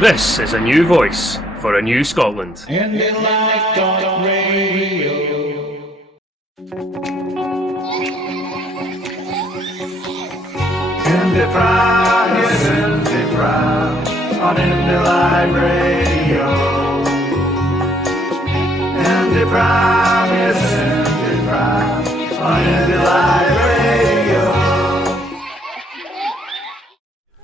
This is a new voice for a new Scotland. IndyPram, yes, IndyPram on IndyLive Radio. IndyPram, yes, IndyPram on IndyLive Radio.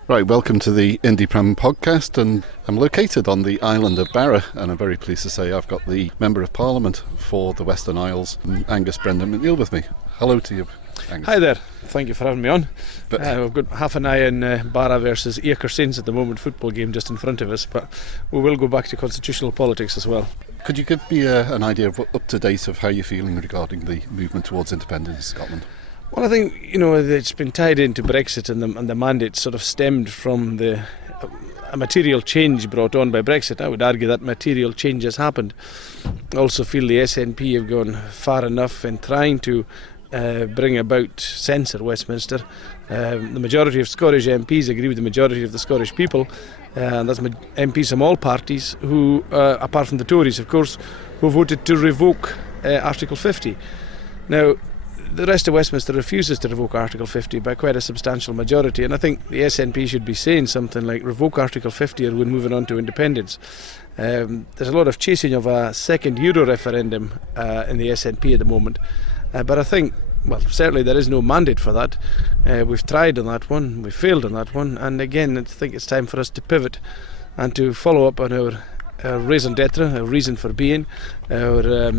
Right, welcome to the IndyPram podcast, and I'm located on the island of Barra, and I'm very pleased to say I've got the Member of Parliament for the Western Isles, Angus MacNeil, with me. Hello to you, Angus. Hi there, thank you for having me on. We've got half an eye on Barra versus Acre Saints at the moment, football game just in front of us, but we will go back to constitutional politics as well. Could you give me an idea of up to date of how you're feeling regarding the movement towards independence in Scotland? Well, I think, it's been tied into Brexit, and the mandate sort of stemmed from a material change brought on by Brexit. I would argue that material change has happened. I also feel the SNP have gone far enough in trying to bring about censor Westminster. The majority of Scottish MPs agree with the majority of the Scottish people, and that's MPs from all parties who, apart from the Tories of course, who voted to revoke Article 50. Now, the rest of Westminster refuses to revoke Article 50 by quite a substantial majority, and I think the SNP should be saying something like revoke Article 50 or we're moving on to independence. There's a lot of chasing of a second Euro referendum in the SNP at the moment, but I think, well, certainly there is no mandate for that. We've tried on that one, we've failed on that one, and again I think it's time for us to pivot and to follow up on our raison d'etre, our reason for being, our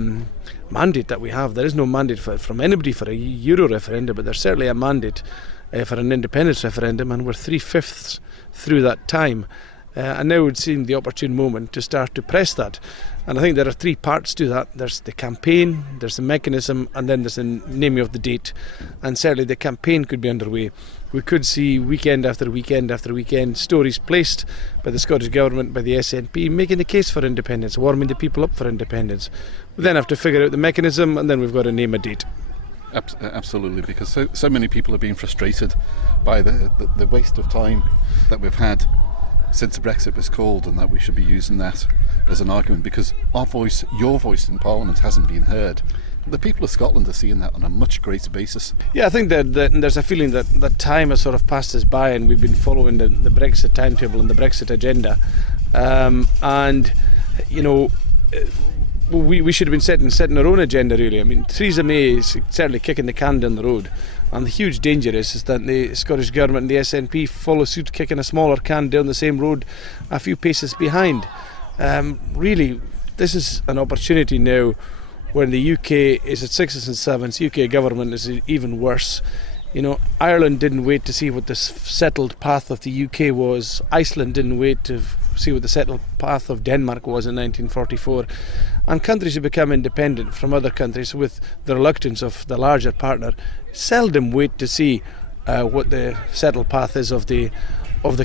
mandate that we have. There is no mandate from anybody for a Euro referendum, but there's certainly a mandate for an independence referendum, and we're 3/5 through that time. And now would seem the opportune moment to start to press that. And I think there are three parts to that. There's the campaign, there's the mechanism, and then there's the naming of the date. And certainly the campaign could be underway. We could see weekend after weekend after weekend stories placed by the Scottish Government, by the SNP, making the case for independence, warming the people up for independence. We then have to figure out the mechanism, and then we've got to name a date. Absolutely, because so many people have been frustrated by the waste of time that we've had since Brexit was called, and that we should be using that as an argument, because your voice in Parliament hasn't been heard. The people of Scotland are seeing that on a much greater basis. Yeah, I think that there's a feeling that time has sort of passed us by, and we've been following the Brexit timetable and the Brexit agenda, we should have been setting our own agenda, really. I mean, Theresa May is certainly kicking the can down the road, and the huge danger is that the Scottish Government and the SNP follow suit, kicking a smaller can down the same road a few paces behind. Really, this is an opportunity now when the UK is at 6s and 7s. UK government is even worse. Ireland didn't wait to see what the settled path of the UK was. Iceland didn't wait to see what the settled path of Denmark was in 1944. And countries who become independent from other countries with the reluctance of the larger partner seldom wait to see what the settled path is of the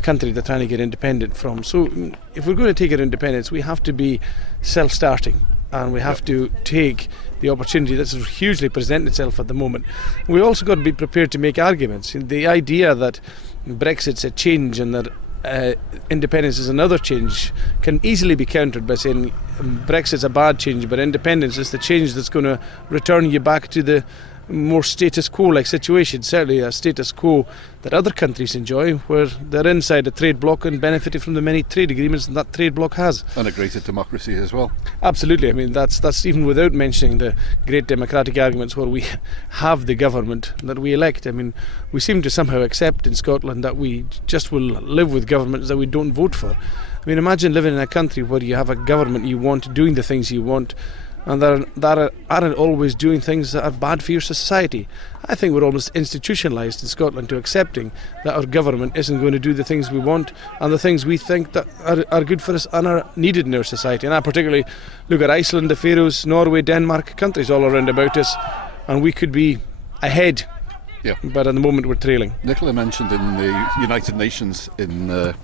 country they're trying to get independent from. So if we're going to take our independence, we have to be self-starting, and we have to take the opportunity that's hugely presenting itself at the moment. We also got to be prepared to make arguments. The idea that Brexit's a change and that independence is another change can easily be countered by saying Brexit's a bad change, but independence is the change that's going to return you back to the more status quo-like situation, certainly a status quo that other countries enjoy, where they're inside a trade bloc and benefiting from the many trade agreements that trade bloc has. And a greater democracy as well. Absolutely. I mean, that's even without mentioning the great democratic arguments where we have the government that we elect. I mean, we seem to somehow accept in Scotland that we just will live with governments that we don't vote for. I mean, imagine living in a country where you have a government you want doing the things you want, and that aren't always doing things that are bad for your society. I think we're almost institutionalised in Scotland to accepting that our government isn't going to do the things we want and the things we think that are good for us and are needed in our society. And I particularly look at Iceland, the Faroes, Norway, Denmark, countries all around about us, and we could be ahead. Yeah. But at the moment we're trailing. Nicola mentioned in the United Nations in the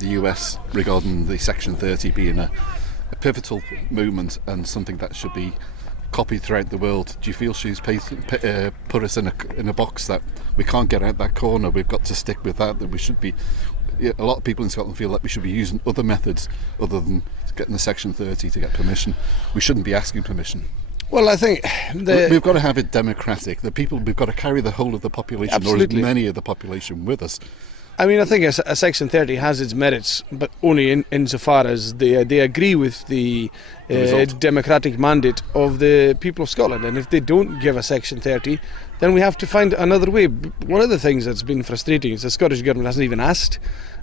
US regarding the Section 30 being a pivotal movement and something that should be copied throughout the world. Do you feel she's put us in a box that we can't get out that corner? We've got to stick with that we should be a lot of people in Scotland feel that we should be using other methods other than getting the Section 30 to get permission. We shouldn't be asking permission. Well, I think we've got to have it democratic. The people, we've got to carry the whole of the population, Absolutely. or as many of the population with us. I mean, I think a Section 30 has its merits, but only insofar as they agree with the democratic mandate of the people of Scotland. And if they don't give a Section 30, then we have to find another way. One of the things that's been frustrating is the Scottish Government hasn't even asked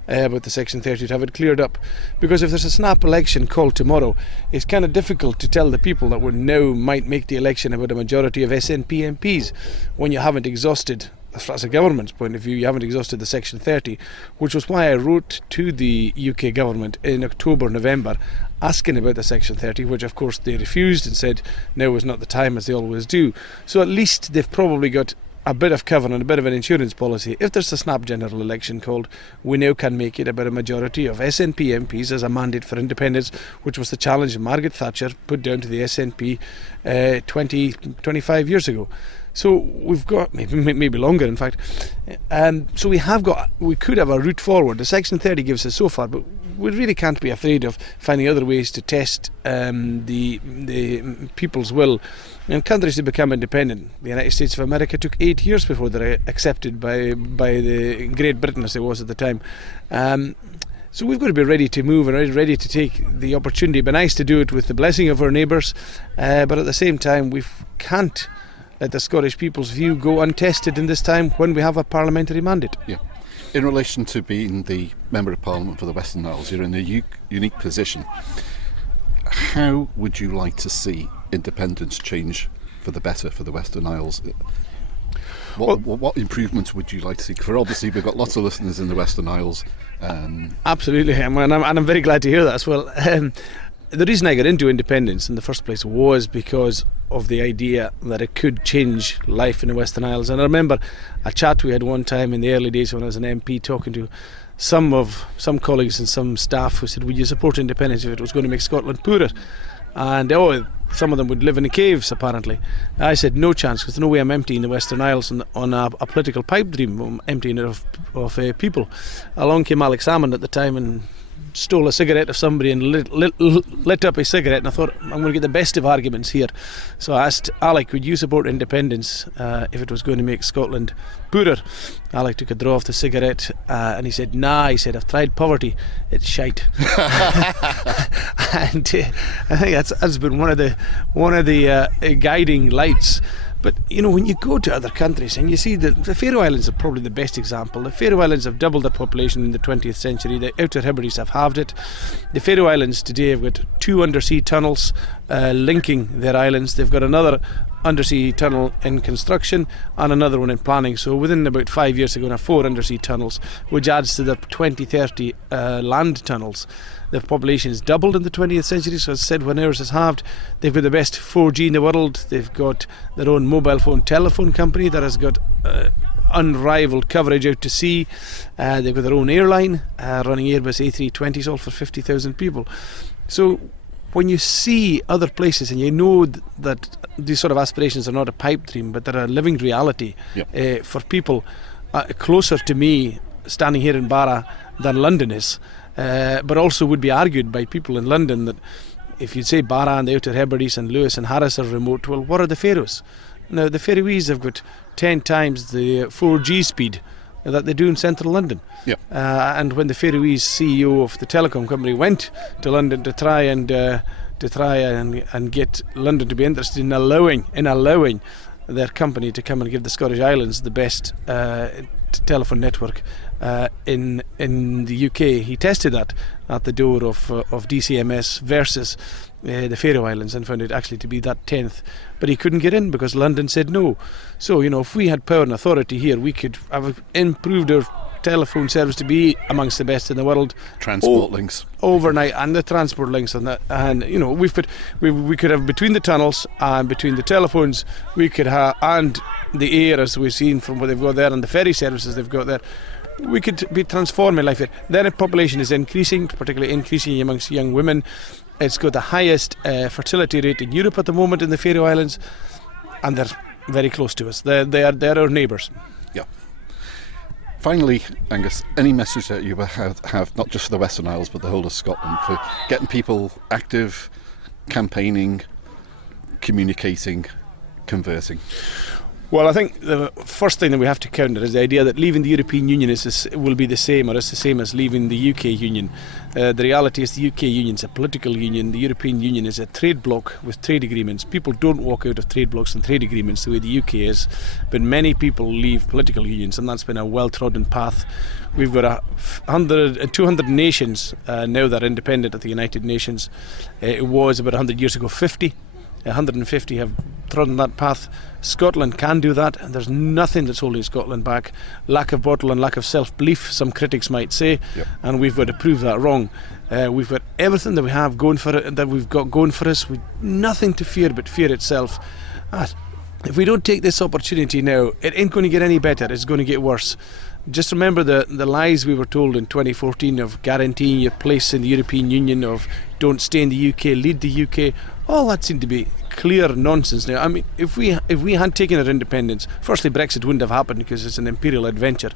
about the Section 30 to have it cleared up. Because if there's a snap election called tomorrow, it's kind of difficult to tell the people that we now might make the election about a majority of SNP MPs when you haven't exhausted, as a government's point of view, you haven't exhausted the Section 30, which was why I wrote to the UK government in October, November, asking about the Section 30, which of course they refused and said now is not the time, as they always do. So at least they've probably got a bit of cover and a bit of an insurance policy. If there's a snap general election called, we now can make it about a majority of SNP MPs as a mandate for independence, which was the challenge Margaret Thatcher put down to the SNP 25 years ago. So we've got, maybe longer in fact, so we could have a route forward. The Section 30 gives us so far, but we really can't be afraid of finding other ways to test the people's will. And countries to become independent, the United States of America took 8 years before they're accepted by the Great Britain, as it was at the time. So we've got to be ready to move and ready to take the opportunity. It'd be nice to do it with the blessing of our neighbours, but at the same time we can't let the Scottish people's view go untested in this time when we have a parliamentary mandate. Yeah. In relation to being the Member of Parliament for the Western Isles, you're in a unique position. How would you like to see independence change for the better for the Western Isles? What improvements would you like to see? For obviously we've got lots of listeners in the Western Isles. Absolutely, and I'm very glad to hear that as well. The reason I got into independence in the first place was because of the idea that it could change life in the Western Isles. And I remember a chat we had one time in the early days when I was an MP, talking to some colleagues and some staff who said, would you support independence if it was going to make Scotland poorer? And some of them would live in the caves apparently. I said no chance, because there's no way I'm emptying the Western Isles on a political pipe dream. I'm emptying it of people. Along came Alexander at the time and stole a cigarette of somebody and lit up a cigarette, and I thought, I'm going to get the best of arguments here. So I asked Alec, would you support independence if it was going to make Scotland poorer? Alec took a draw off the cigarette and he said, nah. He said, I've tried poverty, it's shite. And I think that's been one of the guiding lights. But when you go to other countries and you see the Faroe Islands are probably the best example. The Faroe Islands have doubled their population in the 20th century. The Outer Hebrides have halved it. The Faroe Islands today have got 2 undersea tunnels linking their islands. They've got another undersea tunnel in construction and another one in planning. So within about 5 years they're going to have 4 undersea tunnels, which adds to their 2030 land tunnels. The population has doubled in the 20th century, so as I said, when ours is halved, they've got the best 4G in the world. They've got their own mobile phone telephone company that has got unrivaled coverage out to sea. They've got their own airline running Airbus A320s, all for 50,000 people. So when you see other places and you know that these sort of aspirations are not a pipe dream, but they're a living reality, yep, for people closer to me standing here in Barra than London is, but also would be argued by people in London that if you'd say Barra and the Outer Hebrides and Lewis and Harris are remote, well, what are the Faroes? Now, the Faroese have got 10 times the 4G speed that they do in central London. Yep. And when the Faroese CEO of the telecom company went to London to try and get London to be interested in allowing their company to come and give the Scottish Islands the best telephone network in the UK, he tested that at the door of DCMS versus the Faroe Islands and found it actually to be that 10th, but he couldn't get in because London said no. So if we had power and authority here, we could have improved our telephone service to be amongst the best in the world. Transport links overnight, and the transport links and that, and we could have between the tunnels and between the telephones, we could have, and the air, as we've seen from what they've got there, and the ferry services they've got there, we could be transforming life here. Then the population is increasing, particularly increasing amongst young women. It's got the highest fertility rate in Europe at the moment in the Faroe Islands, and they're very close to us. They're our neighbours. Yeah. Finally, Angus, any message that you have not just for the Western Isles but the whole of Scotland for getting people active, campaigning, communicating, conversing? Well, I think the first thing that we have to counter is the idea that leaving the European Union will be the same, or is the same as leaving the UK Union. The reality is the UK Union is a political union. The European Union is a trade bloc with trade agreements. People don't walk out of trade blocs and trade agreements the way the UK is, but many people leave political unions, and that's been a well-trodden path. We've got 200 nations now that are independent of the United Nations. It was about 100 years ago 50. 150 have trodden that path. Scotland can do that, and there's nothing that's holding Scotland back. Lack of bottle and lack of self-belief, some critics might say, and we've got to prove that wrong. We've got everything that we have going for it, that we've got going for us. We've nothing to fear but fear itself. If we don't take this opportunity now, it ain't going to get any better. It's going to get worse. Just remember the lies we were told in 2014 of guaranteeing your place in the European Union, of don't stay in the UK, lead the UK. All that seemed to be clear nonsense now. I mean, if we had taken our independence, firstly, Brexit wouldn't have happened because it's an imperial adventure.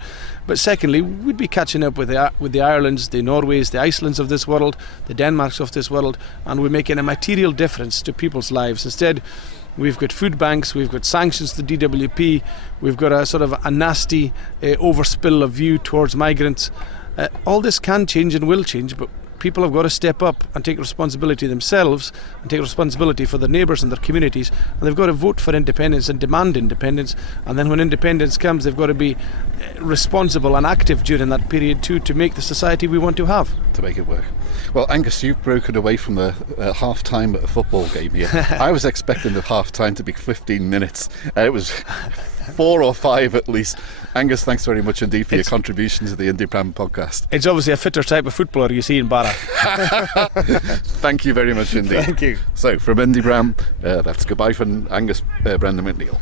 But secondly, we'd be catching up with the Irelands, the Norways, the Icelands of this world, the Denmarks of this world, and we're making a material difference to people's lives. Instead, we've got food banks, we've got sanctions to DWP, we've got a sort of a nasty overspill of view towards migrants. All this can change and will change, but people have got to step up and take responsibility themselves and take responsibility for their neighbours and their communities, and they've got to vote for independence and demand independence, and then when independence comes they've got to be responsible and active during that period too, to make the society we want to have. To make it work. Well, Angus, you've broken away from the half-time at a football game here. I was expecting the half-time to be 15 minutes. It was 4 or 5 at least. Angus, thanks very much indeed for your contribution to the IndyPram podcast. It's obviously a fitter type of footballer you see in Barra. Thank you very much indeed. Thank you. So, from IndyPram, that's goodbye from Angus, Brendan MacNeil.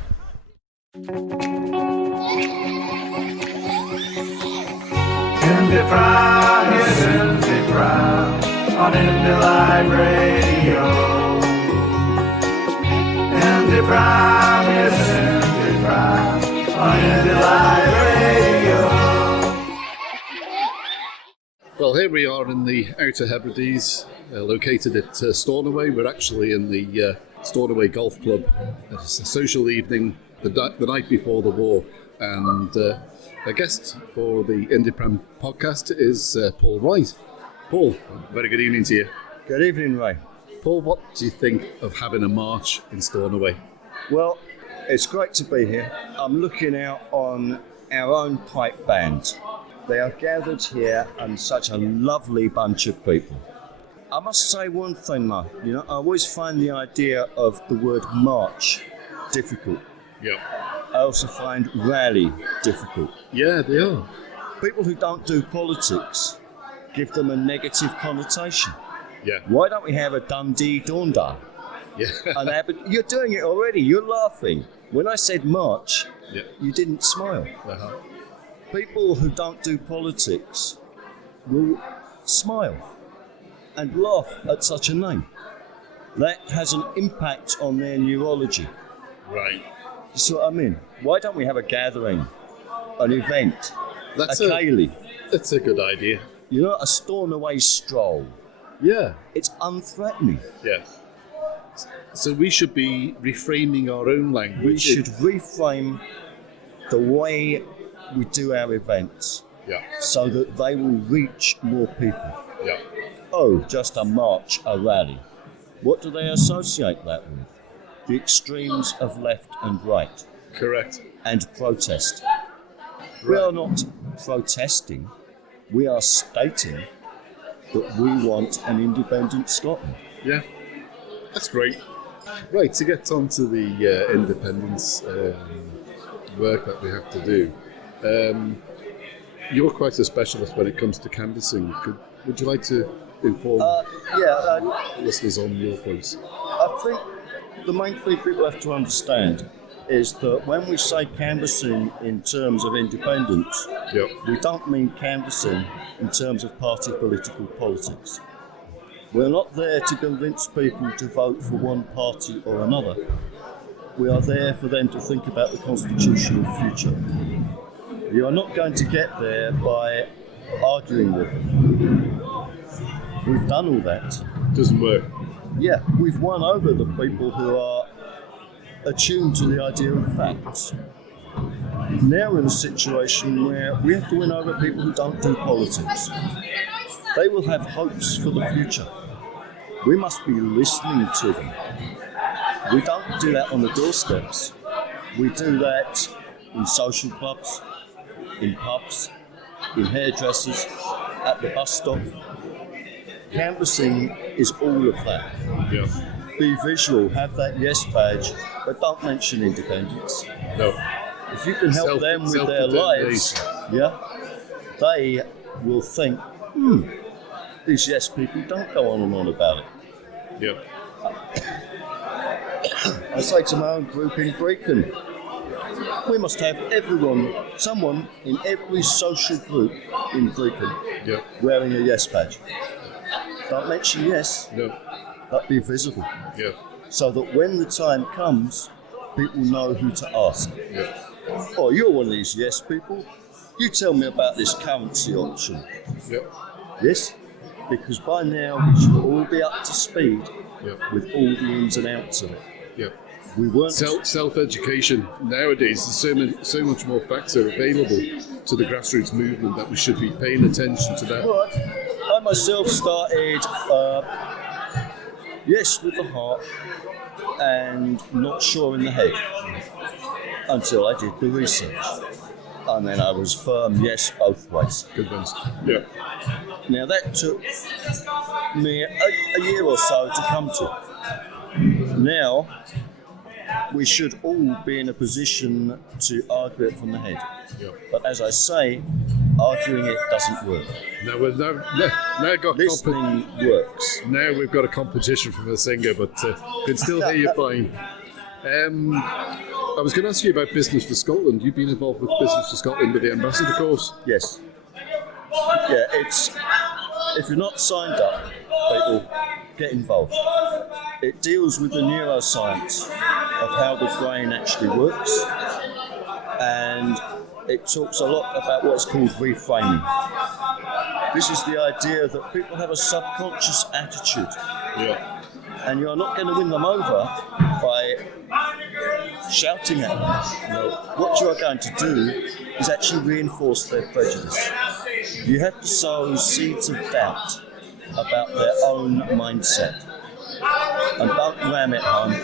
IndyPram, yes, IndyPram, on Indy Live Radio. IndyPram, yes, IndyPram, on Indy Live Radio. Well, here we are in the Outer Hebrides, located at Stornoway. We're actually in the Stornoway Golf Club. It's a social evening the night before the war, and our guest for the IndyPram podcast is Paul Wright. Paul, very good evening to you. Good evening, Ray. Paul, what do you think of having a march in Stornoway? Well, it's great to be here. I'm looking out on our own pipe band. They are gathered here, and such a lovely bunch of people. I must say one thing though, I always find the idea of the word march difficult. Yeah. I also find rally difficult. Yeah, they are. People who don't do politics give them a negative connotation. Yeah. Why don't we have a Dundee Dunda? Yeah. You're doing it already. You're laughing. When I said march, you didn't smile. Uh-huh. People who don't do politics will smile and laugh at such a name. That has an impact on their neurology. Right. You see what I mean? Why don't we have a gathering, an event, That's a ceilidh? That's a good idea. A Stornoway stroll. Yeah. It's unthreatening. Yeah. So we should be reframing our own language. We should reframe the way we do our events, so that they will reach more people. Yeah. Oh, just a march, a rally. What do they associate that with? The extremes of left and right. Correct. And protest. Right. We are not protesting. We are stating that we want an independent Scotland. Yeah. That's great. Right, to get on to the independence work that we have to do. You're quite a specialist when it comes to canvassing. Would you like to inform listeners on your points? I think the main thing people have to understand is that when we say canvassing in terms of independence, we don't mean canvassing in terms of party political politics. We're not there to convince people to vote for one party or another. We are there for them to think about the constitutional future. You are not going to get there by arguing with them. We've done all that. Doesn't work. Yeah, we've won over the people who are attuned to the idea of facts. Now we're in a situation where we have to win over people who don't do politics. They will have hopes for the future. We must be listening to them. We don't do that on the doorsteps. We do that in social clubs, in pubs, in hairdressers, at the bus stop. Canvassing is all of that. Yeah. Be visual, have that yes badge, but don't mention independence. No. If you can help them with their lives, they will think, these yes people don't go on and on about it. Yeah. I say to my own group in Brechin, we must have someone in every social group in Brechin wearing a yes badge. Don't mention yes, but be visible. Yeah. So that when the time comes, people know who to ask. Yeah. Oh, you're one of these yes people. You tell me about this currency option. Yeah. Yes? Because by now we should all be up to speed with all the ins and outs of it. Yeah. We weren't self-education nowadays. There's so much more facts are available to the grassroots movement that we should be paying attention to that. But I myself started yes with the heart and not sure in the head until I did the research. And then I was firm yes both ways. Convinced. Yeah. Now that took me a year or so to come to. Now we should all be in a position to argue it from the head. Yeah. But as I say, arguing it doesn't work. Now got listening works. Now we've got a competition from a singer, but can still hear you fine. I was going to ask you about Business for Scotland. You've been involved with Business for Scotland with the ambassador course. Yes. Yeah, it's if you're not signed up, people get involved. It deals with the neuroscience of how the brain actually works, and it talks a lot about what's called reframing. This is the idea that people have a subconscious attitude, and you're not going to win them over by shouting at them. No, what you are going to do is actually reinforce their prejudice. You have to sow seeds of doubt about their own mindset, and don't ram it home.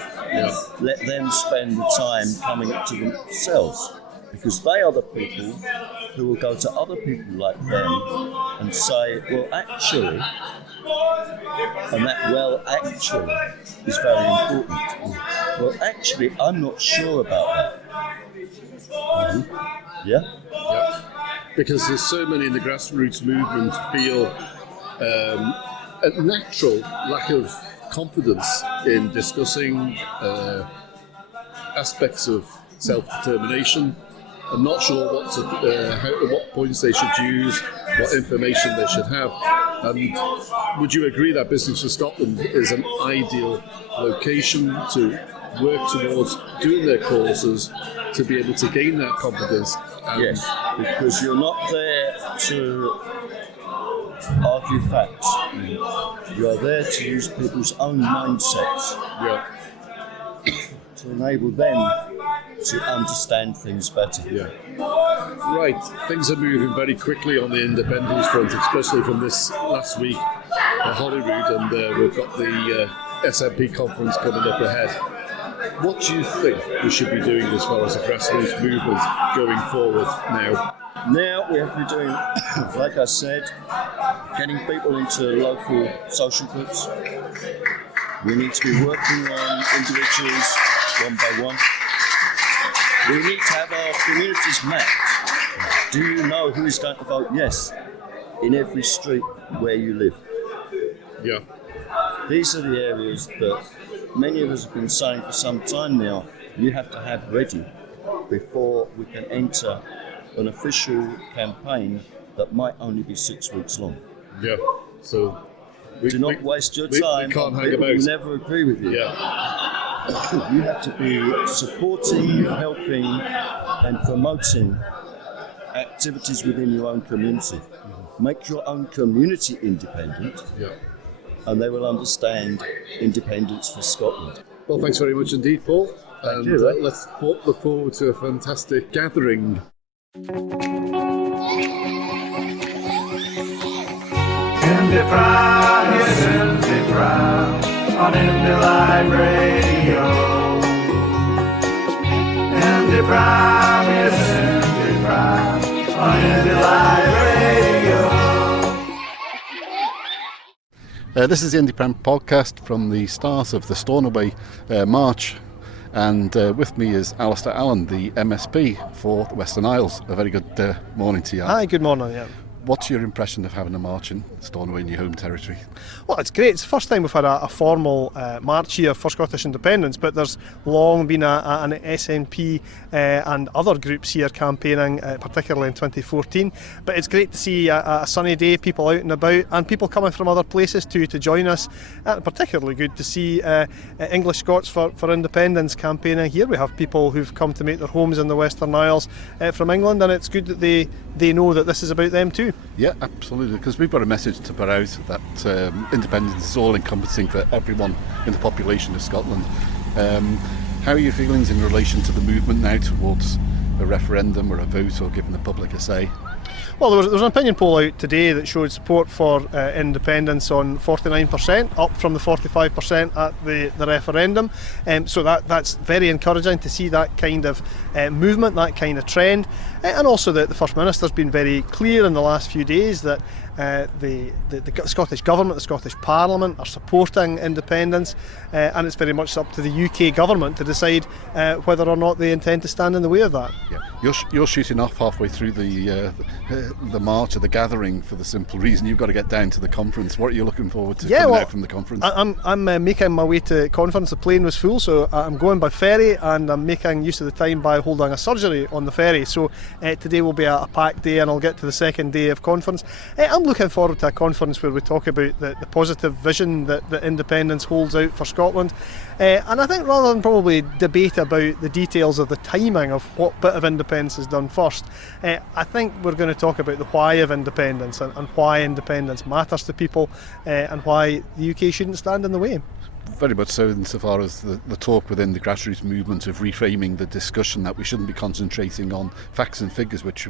Let them spend the time coming to themselves, because they are the people who will go to other people like them and say, well, actually, and that well, actually, is very important. Well, actually, I'm not sure about that. Yeah? Because there's so many in the grassroots movement feel a natural lack of confidence in discussing aspects of self-determination. I'm not sure what points they should use, what information they should have. And would you agree that Business for Scotland is an ideal location to work towards doing their courses, to be able to gain that confidence? Yes, because you're not there to argue facts. You are there to use people's own mindsets to enable them to understand things better. Right, things are moving very quickly on the independence front, especially from this last week at Holyrood, and we've got the SNP conference coming up ahead. What do you think we should be doing as far as the grassroots movement going forward now? Now we have to be doing, like I said, getting people into local social groups. We need to be working on individuals one by one. We need to have our communities mapped. Do you know who is going to vote yes in every street where you live? Yeah. These are the areas that many of us have been saying for some time now, you have to have ready before we can enter an official campaign that might only be 6 weeks long. Yeah, so... Do not waste your time. We can't hang people about. will never agree with you. Yeah. You have to be supporting, helping and promoting activities within your own community. Make your own community independent, and they will understand independence for Scotland. Well, thanks very much indeed, Paul. Thank you. Let's look forward to a fantastic gathering. IndyPram, yes, IndyPram, on Indy Live Radio. IndyPram, yes, IndyPram, on Indy Live Radio. This is the IndyPram podcast from the start of the Hannaway March, and with me is Alasdair Allan, the MSP for the Western Isles. A very good morning to you. Hi, good morning. Yeah. What's your impression of having a march in Hannaway in your home territory? Well, it's great. It's the first time we've had a formal march here for Scottish independence, but there's long been an SNP and other groups here campaigning, particularly in 2014. But it's great to see a sunny day, people out and about, and people coming from other places too to join us. And particularly good to see English Scots for Independence campaigning here. We have people who've come to make their homes in the Western Isles from England, and it's good that they know that this is about them too. Yeah, absolutely, because we've got a message to put out that independence is all encompassing for everyone in the population of Scotland. How are your feelings in relation to the movement now towards a referendum or a vote or giving the public a say? Well, there was an opinion poll out today that showed support for independence on 49%, up from the 45% at the referendum. So that's very encouraging to see that kind of movement, that kind of trend. And also that the First Minister's been very clear in the last few days that the Scottish Government, the Scottish Parliament are supporting independence, and it's very much up to the UK Government to decide whether or not they intend to stand in the way of that. Yeah. You're shooting off halfway through the march or the gathering for the simple reason you've got to get down to the conference. What are you looking forward to coming out from the conference? I'm making my way to conference. The plane was full, so I'm going by ferry, and I'm making use of the time by holding a surgery on the ferry. So today will be a packed day, and I'll get to the second day of conference. I'm looking forward to a conference where we talk about the positive vision that independence holds out for Scotland. And I think rather than probably debate about the details of the timing of what bit of independence is done first, I think we're going to talk about the why of independence and why independence matters to people, and why the UK shouldn't stand in the way. Very much so, insofar as the talk within the grassroots movement of reframing the discussion that we shouldn't be concentrating on facts and figures, which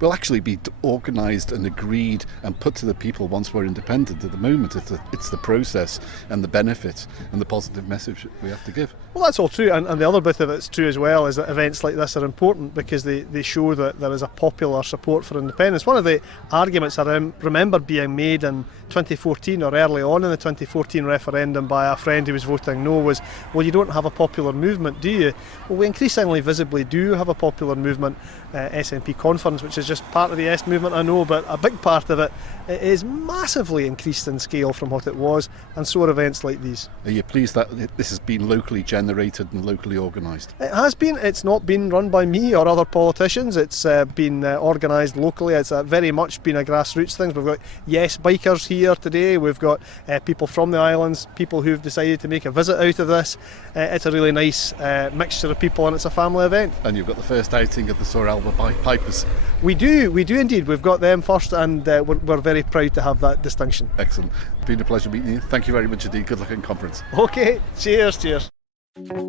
will actually be organised and agreed and put to the people once we're independent. At the moment, it's the process and the benefit and the positive message we have to give. Well, that's all true, and the other bit of it's true as well is that events like this are important because they show that there is a popular support for independence. One of the arguments I remember being made in 2014 or early on in the 2014 referendum by a friend who was voting no was, well, you don't have a popular movement, do you? Well, we increasingly visibly do have a popular movement. SNP Conference, which is just part of the S movement, I know, but a big part of it is massively increased in scale from what it was, and so are events like these. Are you pleased that this has been locally generated and locally organised? It has been. It's not been run by me or other politicians. It's been organised locally. It's very much been a grassroots thing. We've got Yes Bikers here today. We've got people from the islands, people who've decided to make a visit out of this. It's a really nice mixture of people, and it's a family event. And you've got the first outing of the Saor Alba Pipers. We do indeed. We've got them first, and we're very proud to have that distinction. Excellent. It's been a pleasure meeting you. Thank you very much indeed. Good luck in conference. Okay, cheers. IndyPram,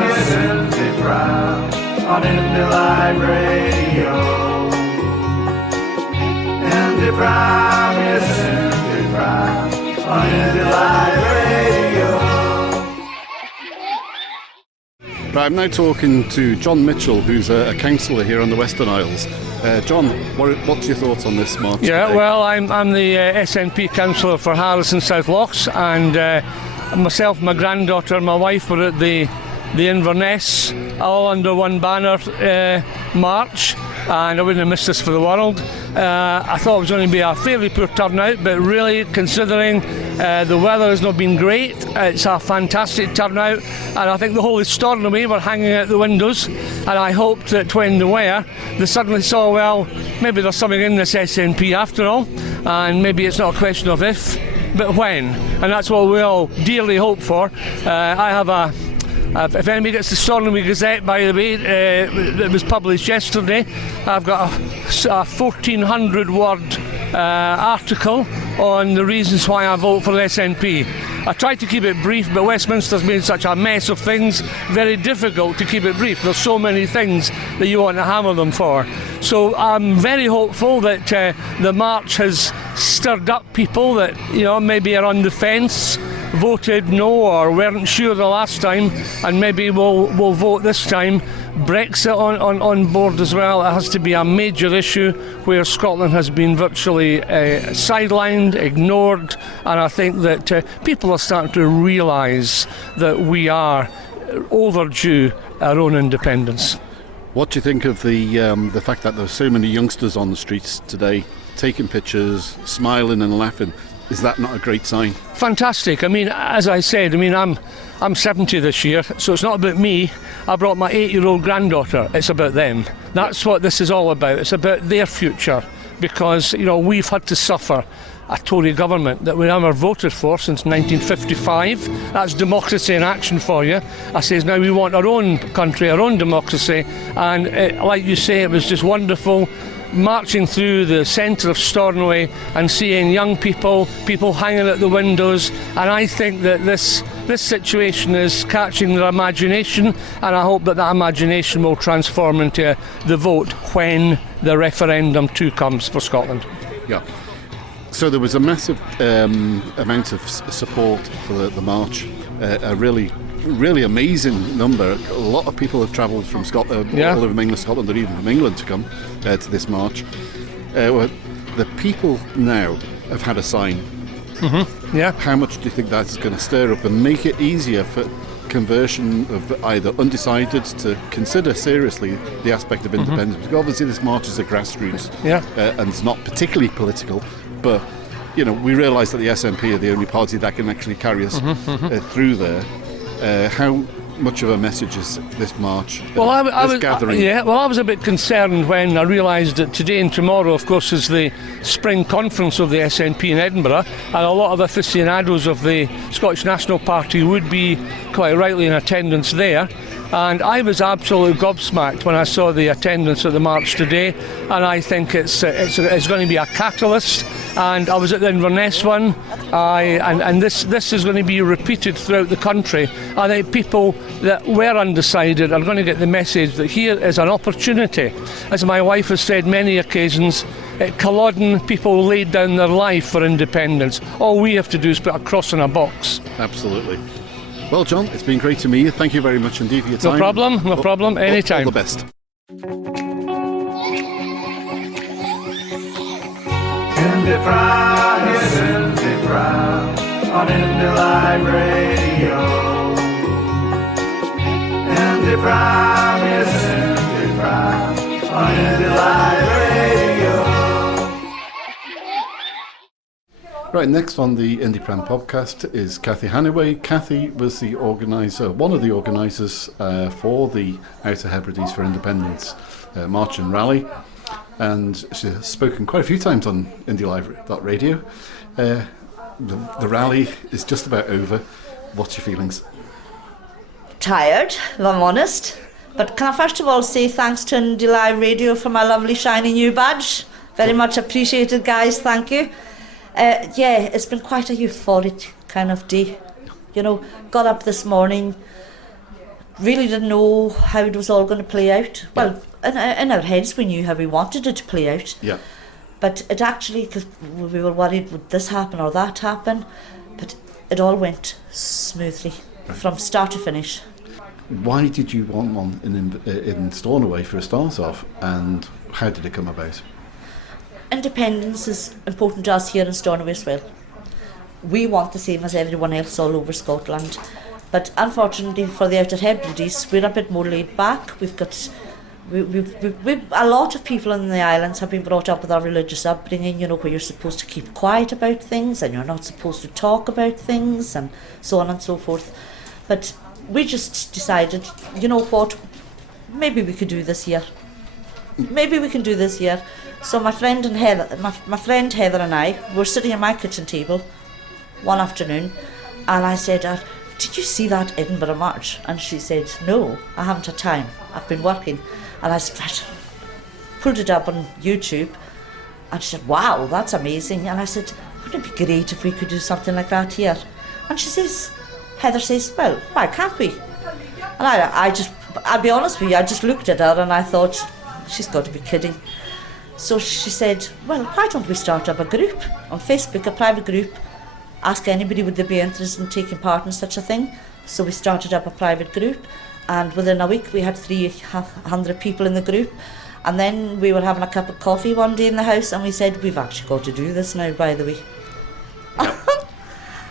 yes, IndyPram, on Indy Live Radio. IndyPram, yes, IndyPram, on Indy Live Radio. Right, I'm now talking to John Mitchell, who's a councillor here on the Western Isles. John, what's your thoughts on this march today? Well, I'm the SNP councillor for Harris and South Lochs, and myself, my granddaughter and my wife were at the Inverness, all under one banner march, and I wouldn't have missed this for the world. I thought it was going to be a fairly poor turnout, but really, considering the weather has not been great, it's a fantastic turnout, and I think the whole of Hannaway were hanging out the windows, and I hoped that when they were, they suddenly saw, well, maybe there's something in this SNP after all, and maybe it's not a question of if, but when, and that's what we all dearly hope for. I have a If anybody gets the Stornoway Gazette, by the way, it was published yesterday. I've got a 1,400 word article on the reasons why I vote for the SNP. I tried to keep it brief, but Westminster's made such a mess of things, very difficult to keep it brief. There's so many things that you want to hammer them for. So I'm very hopeful that the march has stirred up people that, you know, maybe are on the fence, voted no or weren't sure the last time, and maybe will vote this time. Brexit on board as well. It has to be a major issue where Scotland has been virtually sidelined, ignored, and I think that people are starting to realise that we are overdue our own independence. What do you think of the fact that there are so many youngsters on the streets today, taking pictures, smiling and laughing? Is that not a great sign? Fantastic. I mean, as I said, I'm 70 this year, so it's not about me. I brought my 8-year-old granddaughter. It's about them. That's what this is all about. It's about their future, because, you know, we've had to suffer a Tory government that we never voted for since 1955. That's democracy in action for you. I says now we want our own country, our own democracy, and like you say, it was just wonderful marching through the centre of Stornoway and seeing young people hanging at the windows, and I think that this situation is catching their imagination, and I hope that imagination will transform into the vote when the referendum 2 comes for Scotland. Yeah. So there was a massive amount of support for the march, a really amazing number. A lot of people have travelled from Scotland, all over England, Scotland, or even from England to come to this march. The people now have had a sign. Mm-hmm. Yeah. How much do you think that's going to stir up and make it easier for conversion of either undecided to consider seriously the aspect of independence? Because obviously this march is a grassroots, and it's not particularly political, but you know, we realise that the SNP are the only party that can actually carry us through there. How much of a message is this march? This gathering? I was a bit concerned when I realised that today and tomorrow, of course, is the spring conference of the SNP in Edinburgh, and a lot of aficionados of the Scottish National Party would be quite rightly in attendance there. And I was absolutely gobsmacked when I saw the attendance at the march today, and I think it's going to be a catalyst. And I was at the Inverness one, and this is going to be repeated throughout the country. I think people that were undecided are going to get the message that here is an opportunity. As my wife has said many occasions, at Culloden people laid down their life for independence. All we have to do is put a cross in a box. Absolutely. Well, John, it's been great to meet you. Thank you very much indeed for your time. No problem, anytime. All the best. IndyPram, yes, IndyPram on Indy Radio. IndyPram, yes, IndyPram on Indy Radio. Right, next on the IndyPram podcast is Cathy Hannaway. Cathy was the organiser, one of the organisers for the Outer Hebrides for Independence March and Rally, and she has spoken quite a few times on IndyLive.radio. The rally is just about over. What's your feelings? Tired, if I'm honest. But can I first of all say thanks to Indy Live Radio for my lovely shiny new badge. Very much appreciated, guys, thank you. It's been quite a euphoric kind of day. You know, got up this morning, really didn't know how it was all going to play out. Well, in our heads we knew how we wanted it to play out. Yeah. But it actually, because we were worried, would this happen or that happen? But it all went smoothly from start to finish. Why did you want one in Stornoway for a start off, and how did it come about? Independence is important to us here in Stornoway as well. We want the same as everyone else all over Scotland, but unfortunately for the Outer Hebrides we're a bit more laid back. We've got a lot of people in the islands have been brought up with our religious upbringing, you know, where you're supposed to keep quiet about things and you're not supposed to talk about things and so on and so forth. But we just decided, you know what, maybe we could do this year. Maybe we can do this year. So my friend Heather and I were sitting at my kitchen table one afternoon, and I said, did you see that Edinburgh March? And she said, no, I haven't had time. I've been working. And I pulled it up on YouTube, and she said, wow, that's amazing. And I said, wouldn't it be great if we could do something like that here? And she says, Heather says, well, why can't we? And I'll be honest with you, I just looked at her and I thought, she's got to be kidding. So she said, well, why don't we start up a group on Facebook, a private group, ask anybody would they be interested in taking part in such a thing. So we started up a private group, and within a week we had 300 people in the group. And then we were having a cup of coffee one day in the house, and we said, we've actually got to do this now, by the way. Yep.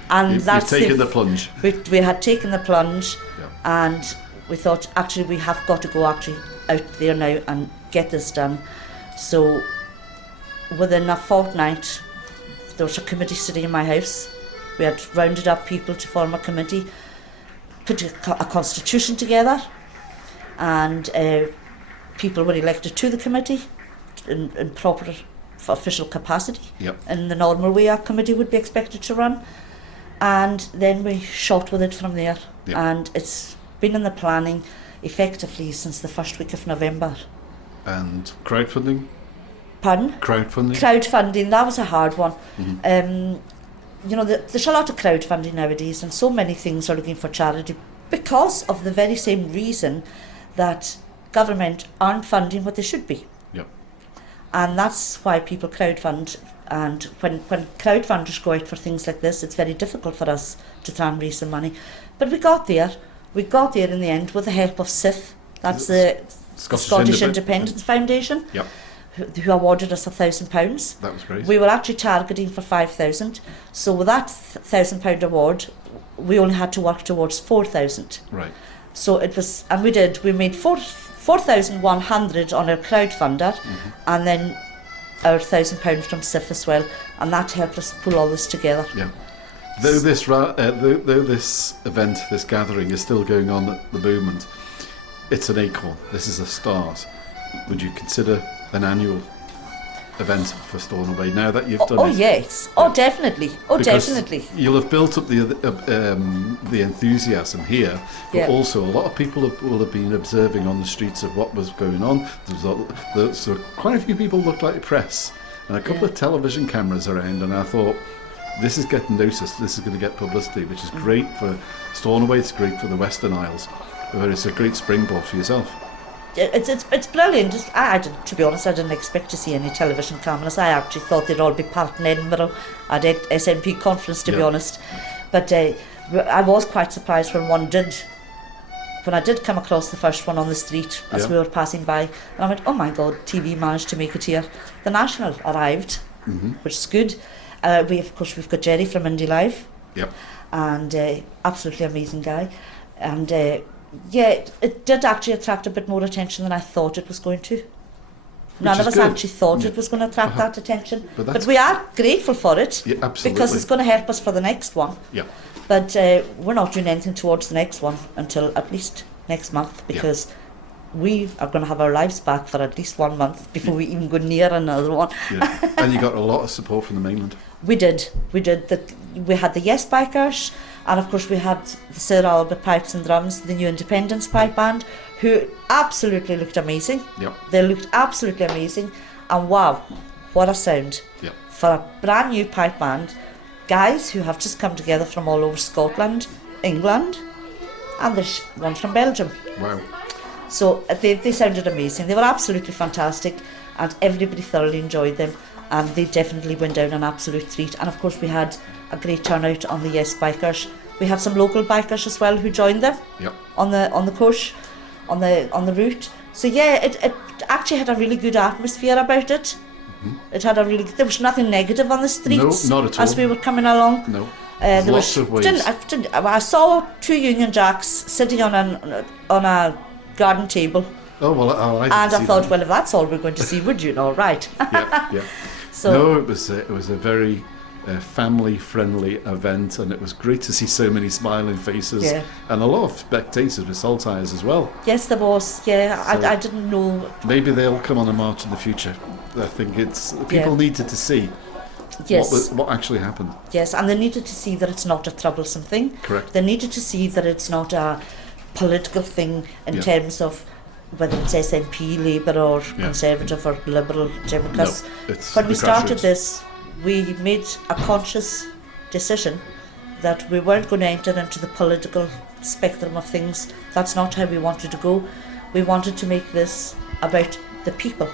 And you've that's taken the plunge. We had taken the plunge, Yep. and we thought, actually, we have got to go out there now and get this done. So within a fortnight, there was a committee sitting in my house. We had rounded up people to form a committee, put a constitution together, and people were elected to the committee in proper official capacity. Yep. In the normal way a committee would be expected to run. And then we shot with it from there. Yep. And it's been in the planning effectively since the first week of November. And crowdfunding? Pardon? Crowdfunding? Crowdfunding, that was a hard one. Mm-hmm. You know, there's a lot of crowdfunding nowadays, and so many things are looking for charity because of the very same reason that government aren't funding what they should be. Yep. And that's why people crowdfund. And when crowdfunders go out for things like this, it's very difficult for us to try and raise some money. But we got there. We got there in the end with the help of SIF. That's the Scottish Independence Foundation. Yep. Who awarded us £1,000. That was great. We were actually targeting for 5,000. So with that £1,000 award, we only had to work towards 4,000. Right. So it was, and we did. We made 4,100 on our crowdfunder, and then our £1,000 from SIF as well, and that helped us pull all this together. Yeah. Though this event, this gathering is still going on at the moment, it's an acorn. This is a start. Would you consider an annual event for Stornoway now that you've done it? Oh yes. Oh definitely. Oh because definitely. You'll have built up the enthusiasm here, but also a lot of people will have been observing on the streets of what was going on. So quite a few people looked like press, and a couple of television cameras around, and I thought, this is getting noticed, this is going to get publicity, which is great for Stornoway, it's great for the Western Isles, but it's a great springboard for yourself. It's brilliant. To be honest, I didn't expect to see any television cameras. I actually thought they'd all be parked in Edinburgh at SNP conference, to be honest. But I was quite surprised when I did come across the first one on the street as we were passing by, and I went, oh my God, TV managed to make it here. The National arrived, which is good. We've got Jerry from Indy Live, and absolutely amazing guy, and it did actually attract a bit more attention than I thought it was going to. None of us actually thought it was going to attract that attention, but we are grateful for it, because it's going to help us for the next one. But we're not doing anything towards the next one until at least next month, because we are going to have our lives back for at least 1 month before we even go near another one. And you got a lot of support from the mainland. We did. We had the Yes Bikers, and of course we had the Sir Alba Pipes and Drums, the New Independence Pipe Band, who absolutely looked amazing. They looked absolutely amazing, and wow, what a sound. For a brand new pipe band, guys who have just come together from all over Scotland, England, and there's one from Belgium. Wow. So they sounded amazing. They were absolutely fantastic, and everybody thoroughly enjoyed them, and they definitely went down an absolute treat. And of course we had a great turnout on the Yes Bikers. We had some local bikers as well who joined them on the course, on the route. So it actually had a really good atmosphere about it. It had there was nothing negative on the streets. No, not at all. As we were coming along. No. There lots of ways. I saw 2 Union Jacks sitting on a garden table. Oh well, I thought, well, if that's all we're going to see, would you know, right? So no, it was a very family-friendly event, and it was great to see so many smiling faces, and a lot of spectators with saltires as well. Yes, there was. Yeah, so I didn't know. Maybe they'll come on a march in the future. I think people needed to see Yes. What actually happened? Yes, and they needed to see that it's not a troublesome thing. Correct. They needed to see that it's not a political thing in terms of whether it's SNP, Labour or Conservative or Liberal Democrats. No, it's when we started grassroots. this, we made a conscious decision that we weren't going to enter into the political spectrum of things. That's not how we wanted to go. We wanted to make this about the people,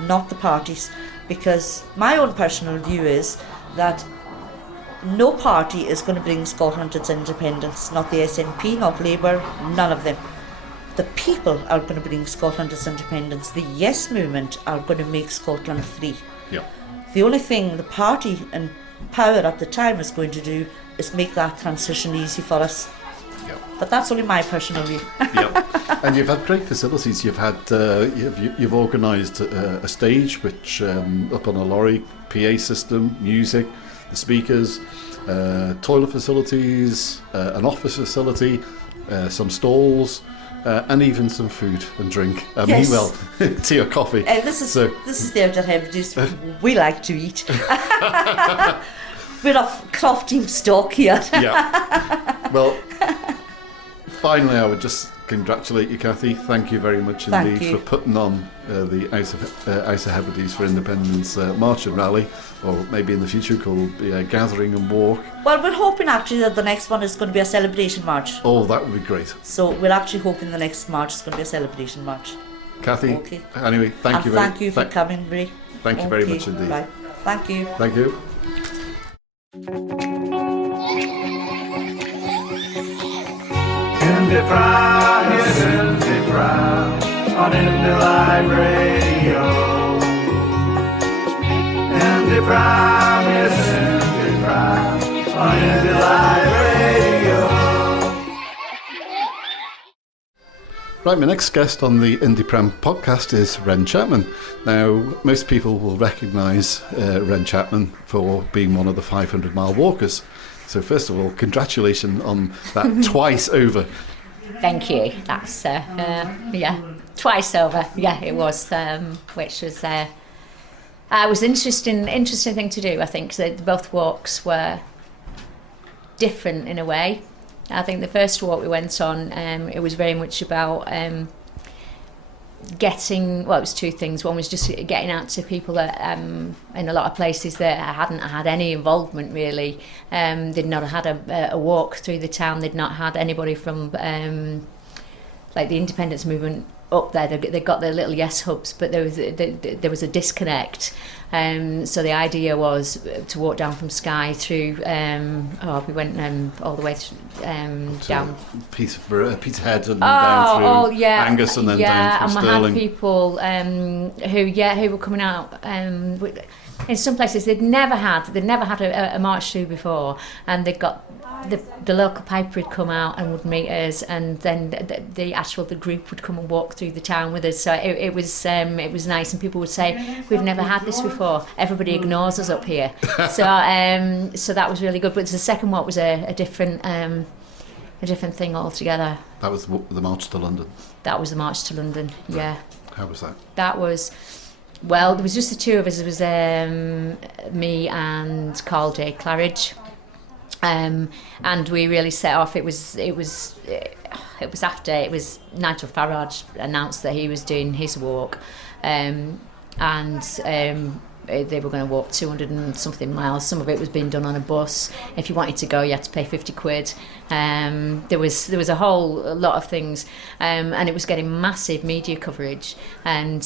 not the parties, because my own personal view is that no party is going to bring Scotland its independence, not the SNP, not Labour, none of them. The people are going to bring Scotland its independence. The Yes movement are going to make Scotland free. The only thing the party in power at the time is going to do is make that transition easy for us. But that's only my personal view. And you've had great facilities. You've had you've organised a stage which up on a lorry, PA system, music, the speakers, toilet facilities, an office facility, some stalls, and even some food and drink. Yes. Well, tea or coffee. This is the Outer Hebrides. We like to eat. Bit of crofting stock here. Well, finally, I would just congratulate you, Cathy. Thank you very much indeed for putting on the Outer Hebrides for Independence March and Rally, or maybe in the future called Gathering and Walk. Well, we're hoping actually that the next one is going to be a celebration march. Oh, that would be great. So we're actually hoping the next march is going to be a celebration march. Cathy, anyway, thank you for coming, Ray. Thank you very much indeed. Right. Thank you. Thank you. IndyPram, yes, IndyPram on IndyLive Radio. IndyPram, yes, IndyPram on IndyLive Radio. Right, my next guest on the IndyPram podcast is Wren Chapman. Now, most people will recognise Wren Chapman for being one of the 500-mile walkers. So first of all, congratulations on that twice over. Thank you. That's twice over. Yeah, it was, which was was an interesting thing to do. I think that both walks were different in a way. I think the first walk we went on, it was very much about getting, well, it was two things. One was just getting out to people that in a lot of places that hadn't had any involvement really. They'd not had a walk through the town. They'd not had anybody from like the independence movement up there. They got their little yes hubs, but there was a disconnect. So the idea was to walk down from Skye through. We went all the way down Peterhead and down through Angus and then down through Stirling. And we had people who were coming out. In some places they'd never had a march through before, and they got the local piper would come out and would meet us, and then the group would come and walk through the town with us. So it was nice, and people would say, we've never had this before. Everybody ignores us up here. So that was really good. But the second walk was a different thing altogether. That was the march to London. That was the march to London. Yeah. How was that? That was. Well, there was just the two of us. It was me and Carl J. Claridge, and we really set off. It was after Nigel Farage announced that he was doing his walk, and they were going to walk 200 and something miles. Some of it was being done on a bus. If you wanted to go, you had to pay 50 quid. There was a whole lot of things, and it was getting massive media coverage, and.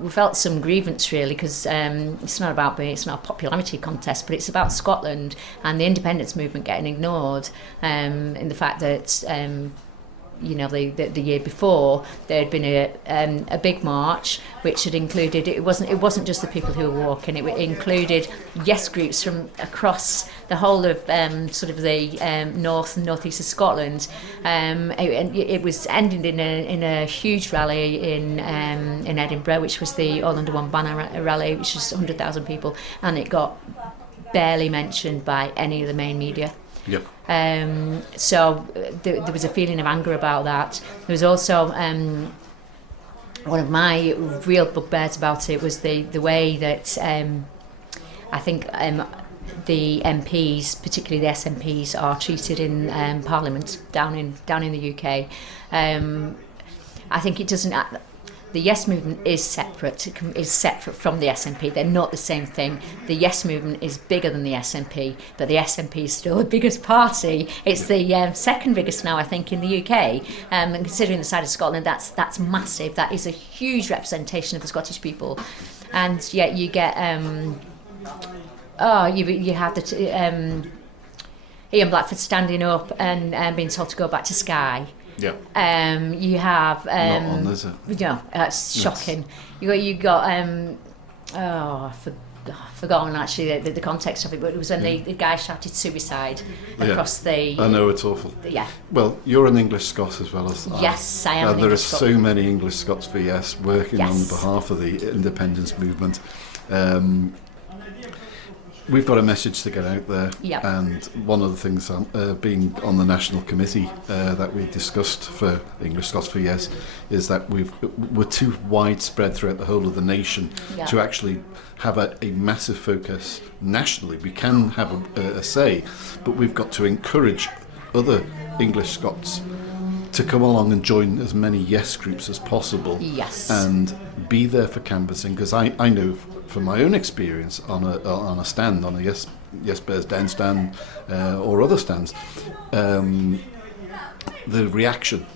We felt some grievance really, because it's not a popularity contest, but it's about Scotland and the independence movement getting ignored, in the fact that the year before there had been a big march which had included, it wasn't just the people who were walking, it included yes groups from across the whole of sort of the north and northeast of Scotland. It was ending in a huge rally in Edinburgh, which was the All Under One Banner rally, which was 100,000 people, and it got barely mentioned by any of the main media. Yep. So there was a feeling of anger about that. There was also one of my real bugbears about it was the way that I think the MPs, particularly the SNPs, are treated in Parliament down in the UK. I think it doesn't. The Yes movement is separate. Is separate from the SNP. They're not the same thing. The Yes movement is bigger than the SNP, but the SNP is still the biggest party. It's the second biggest now, I think, in the UK. And considering the size of Scotland, that's massive. That is a huge representation of the Scottish people. And yet you get you have the Ian Blackford standing up and being told to go back to Skye. Yeah. You have not on, is it? No, that's shocking. You got I've forgotten actually the context of it, but it was when the guy shouted suicide across the. I know, it's awful. Yeah. Well, you're an English Scot as well as Yes, I am. And there are so many English Scots for Yes working on behalf of the independence movement. We've got a message to get out there, and one of the things being on the national committee that we discussed for English Scots for Yes is that we're too widespread throughout the whole of the nation to actually have a massive focus nationally. We can have a say, but we've got to encourage other English Scots to come along and join as many Yes groups as possible, and be there for canvassing, because I know from my own experience on a stand, on a Yes Bears Down stand or other stands, the reaction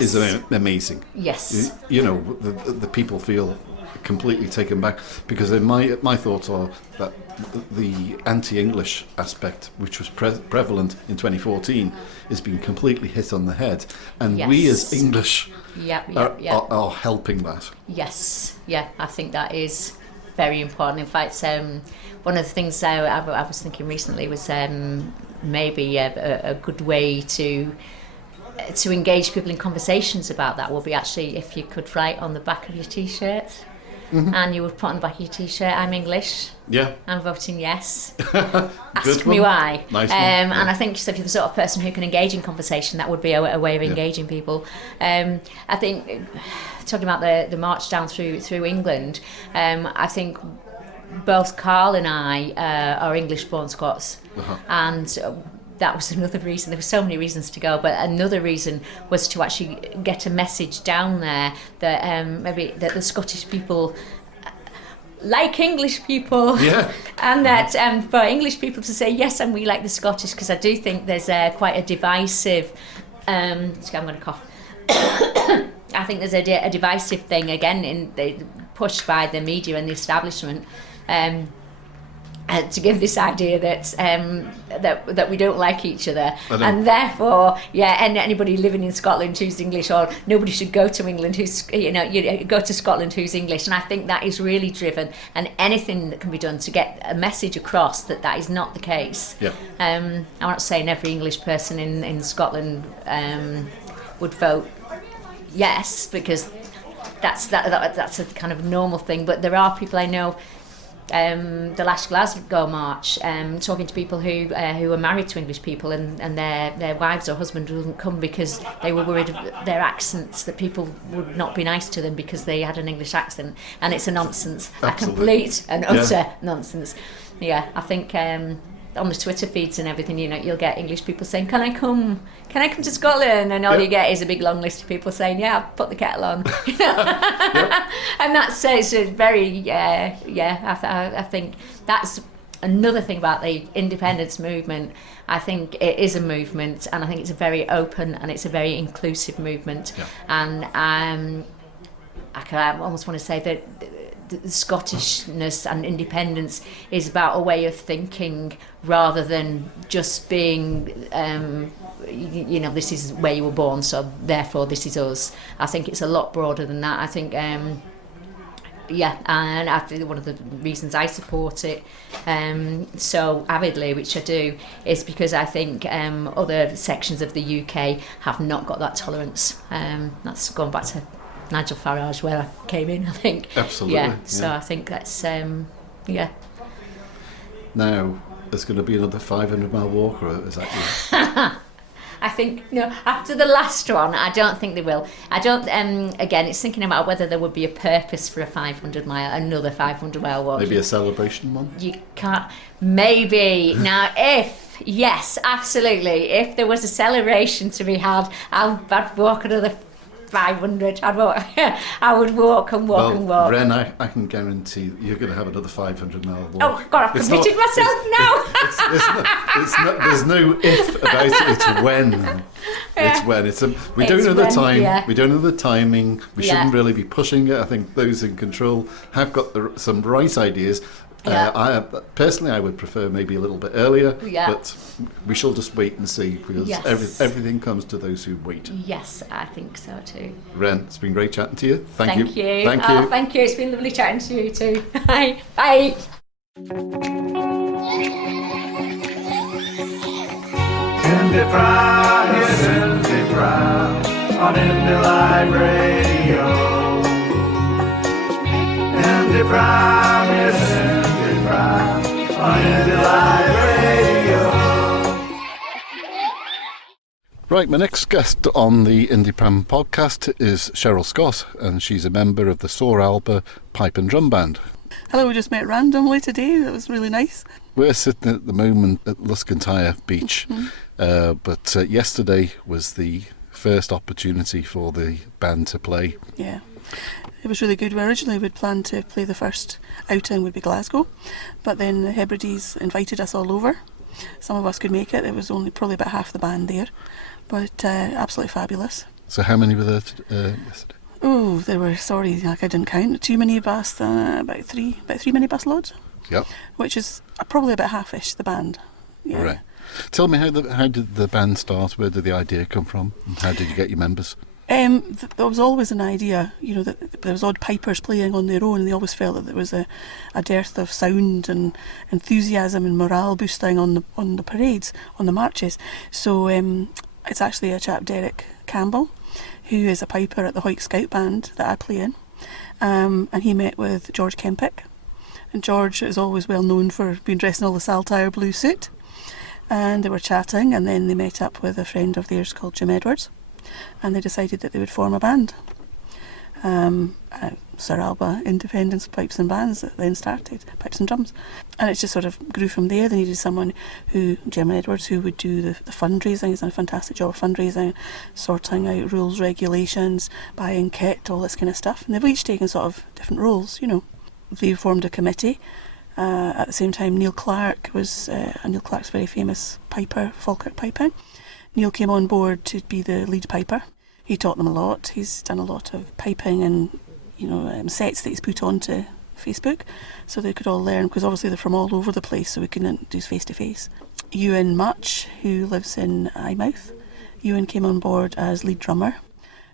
is amazing. Yes. You know, the people feel completely taken back, because my thoughts are that the anti-English aspect, which was prevalent in 2014, is being completely hit on the head, and we as English are helping that. Yes, I think that is very important. In fact, one of the things I was thinking recently was maybe a good way to engage people in conversations about that would be actually if you could write on the back of your T-shirt. Mm-hmm. And you would put on the back of your T-shirt, I'm English. Yeah. I'm voting yes. Ask me why. Nice and I think so if you're the sort of person who can engage in conversation, that would be a way of engaging people. I think, talking about the march down through England, I think both Carl and I are English-born Scots. And that was another reason. There were so many reasons to go, but another reason was to actually get a message down there that maybe that the Scottish people like English people, and that for English people to say yes, and we like the Scottish, because I do think there's quite a divisive. I'm going to cough. I think there's a divisive thing again pushed by the media and the establishment. To give this idea that we don't like each other, and therefore, and anybody living in Scotland who's English, or nobody should go to England who's you go to Scotland who's English, and I think that is really driven, and anything that can be done to get a message across that is not the case. I'm not saying every English person in Scotland would vote yes, because that's a kind of normal thing, but there are people I know. The last Glasgow march, talking to people who are married to English people, and their wives or husband wouldn't come because they were worried of their accents, that people would not be nice to them because they had an English accent, and it's a nonsense. Absolutely. A complete and utter nonsense. I think on the Twitter feeds and everything, you'll get English people saying, can I come to Scotland? And all you get is a big long list of people saying, yeah, I'll put the kettle on. And that's it's a very, I think that's another thing about the independence movement. I think it is a movement, and I think it's a very open and it's a very inclusive movement. And I almost want to say that the Scottishness and independence is about a way of thinking rather than just being this is where you were born, so therefore this is us. I think it's a lot broader than that. I think and I think one of the reasons I support it so avidly, which I do, is because I think other sections of the UK have not got that tolerance. That's going back to Nigel Farage, where I came in, I think. Absolutely. So I think that's, Now, there's going to be another 500-mile walk, or is that you? I think, after the last one, I don't think they will. I don't, again, it's thinking about whether there would be a purpose for a 500 mile, another 500 mile walk. Maybe a celebration one? You can't, maybe. Now, yes, absolutely. If there was a celebration to be had, I'd walk another 500. I would walk and walk and walk. Wren, I can guarantee you're going to have another 500 mile walk. Oh God, I've committed myself now. There's no if about it. It's when. It's when. We don't know the time. Yeah. We don't know the timing. We shouldn't really be pushing it. I think those in control have got some right ideas. I personally, I would prefer maybe a little bit earlier, but we shall just wait and see, because everything comes to those who wait. Yes, I think so too. Wren, it's been great chatting to you. Thank you. Thank you. It's been lovely chatting to you too. Bye. Bye. IndyPram, yes, IndyPram on IndyLive Radio. IndyPram, yes, IndyPram on IndyLive Radio. Right, my next guest on the IndyPram podcast is Cheryl Scott, and she's a member of the Saor Alba Pipe and Drum Band. Hello, we just met randomly today. That was really nice. We're sitting at the moment at Luscantire Beach, but yesterday was the first opportunity for the band to play. Yeah, it was really good. We originally would plan to play the first outing would be Glasgow, but then the Hebrides invited us all over. Some of us could make it. There was only probably about half the band there, but absolutely fabulous. So how many were there yesterday? Oh, there were, I didn't count. 2 minibus, about three minibus loads. Yep. Which is probably about half-ish, the band. Yeah. Right. Tell me, how did the band start? Where did the idea come from? And how did you get your members? There was always an idea, that there was odd pipers playing on their own, and they always felt that there was a dearth of sound and enthusiasm and morale boosting on the parades, on the marches. So it's actually a chap, Derek Campbell, who is a piper at the Hoyt Scout Band that I play in, and he met with George Kempick, and George is always well known for being dressed in all the saltire blue suit, and they were chatting, and then they met up with a friend of theirs called Jim Edwards, and they decided that they would form a band. Saor Alba Independence Pipes and Bands that then started, Pipes and Drums, and it just sort of grew from there. They needed someone Jim Edwards, who would do the fundraising. He's done a fantastic job of fundraising, sorting out rules, regulations, buying kit, all this kind of stuff, and they've each taken sort of different roles. They formed a committee. At the same time, Neil Clark was Neil Clark's very famous piper, Falkirk piping. Neil came on board to be the lead piper. He taught them a lot. He's done a lot of piping and sets that he's put onto Facebook, so they could all learn, because obviously they're from all over the place, so we couldn't do face to face. Ewan Much, who lives in Eyemouth, Ewan came on board as lead drummer.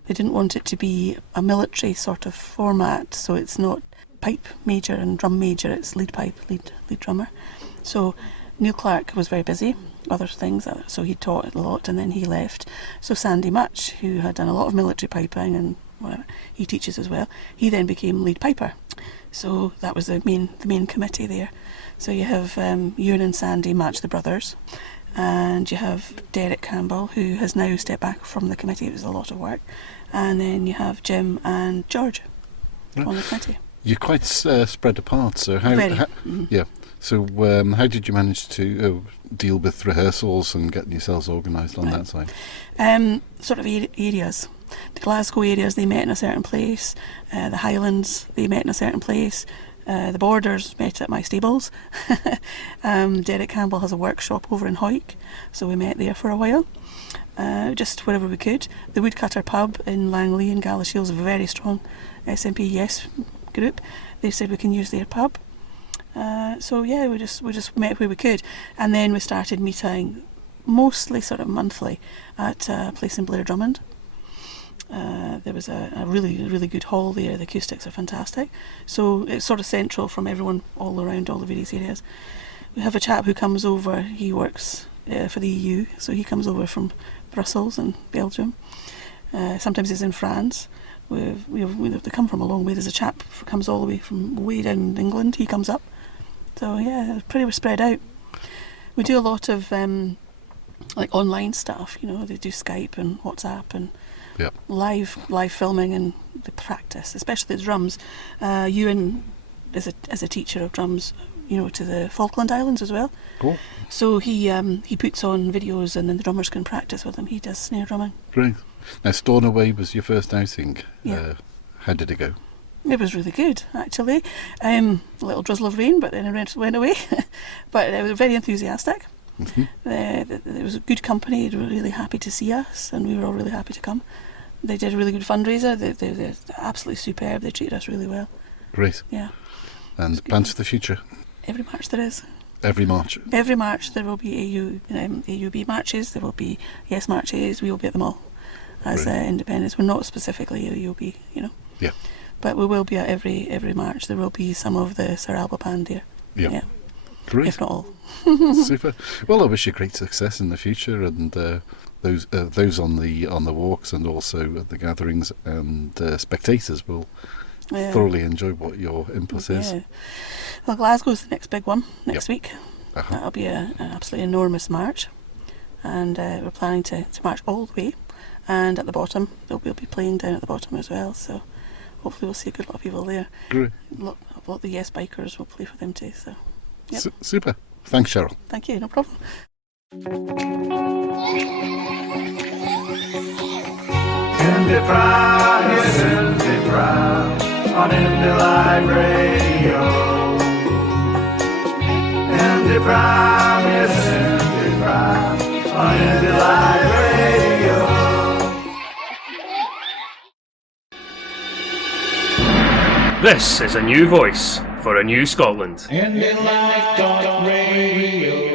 They didn't want it to be a military sort of format, so it's not pipe major and drum major, it's lead pipe, lead drummer. So Neil Clark was very busy, other things, so he taught a lot, and then he left. So Sandy Much, who had done a lot of military piping and whatever, he teaches as well, he then became lead piper. So that was the main committee there. So you have Ewan and Sandy Much, the brothers, and you have Derek Campbell, who has now stepped back from the committee. It was a lot of work. And then you have Jim and George on the committee. You're quite spread apart, so yeah. So how did you manage to deal with rehearsals and getting yourselves organised on that side? Sort of areas. The Glasgow areas, they met in a certain place. The Highlands, they met in a certain place. The Borders met at my stables. Derek Campbell has a workshop over in Hoyt, so we met there for a while. Just wherever we could. The Woodcutter pub in Langley and Galashiels is a very strong SNP Yes group. They said we can use their pub. So yeah, we just met where we could, and then we started meeting mostly sort of monthly at a place in Blair Drummond. There was a really good hall there. The acoustics are fantastic, so it's sort of central from everyone all around all the various areas. We have a chap who comes over. He works for the EU, so he comes over from Brussels and Belgium. Sometimes he's in France. They come from a long way. There's a chap who comes all the way from way down England. He comes up. So yeah, pretty spread out. We do a lot of like online stuff. You know, they do Skype and WhatsApp and Yep. live filming and the practice, especially the drums. Ewan is a teacher of drums, you know, to the Falkland Islands as well. Cool. So he puts on videos and then the drummers can practice with him. He does snare drumming. Great. Now, Stornoway was your first outing. Yeah. How did it go? It was really good, actually. A little drizzle of rain, but then it went away. But they were very enthusiastic. Mm-hmm. It was a good company. They were really happy to see us, and we were all really happy to come. They did a really good fundraiser. They're absolutely superb. They treated us really well. Great. Yeah. And plans for the future? Every March there is. Every March? Every March there will be AUB marches. There will be Yes marches. We will be at them all as independents. We're not specifically AUB, you know. Yeah. But we will be at every March. There will be some of the Sir Alba band there. Yeah. Great. If not all. Super. Well, I wish you great success in the future, and those on the walks and also at the gatherings, and spectators will thoroughly enjoy what your input is. Well, Glasgow's the next big one next week. Uh-huh. That'll be an absolutely enormous march, and we're planning to march all the way. And at the bottom, we'll be playing down at the bottom as well. So hopefully we'll see a good lot of people there. Great. A lot of the Yes bikers will play for them too. So. Yep. Super. Thanks, Cheryl. Thank you, no problem. IndyPram, yes, IndyPram on IndyLive Radio. IndyPram, yes, IndyPram on IndyLive Radio. This is a new voice for a new Scotland. IndyLive Radio.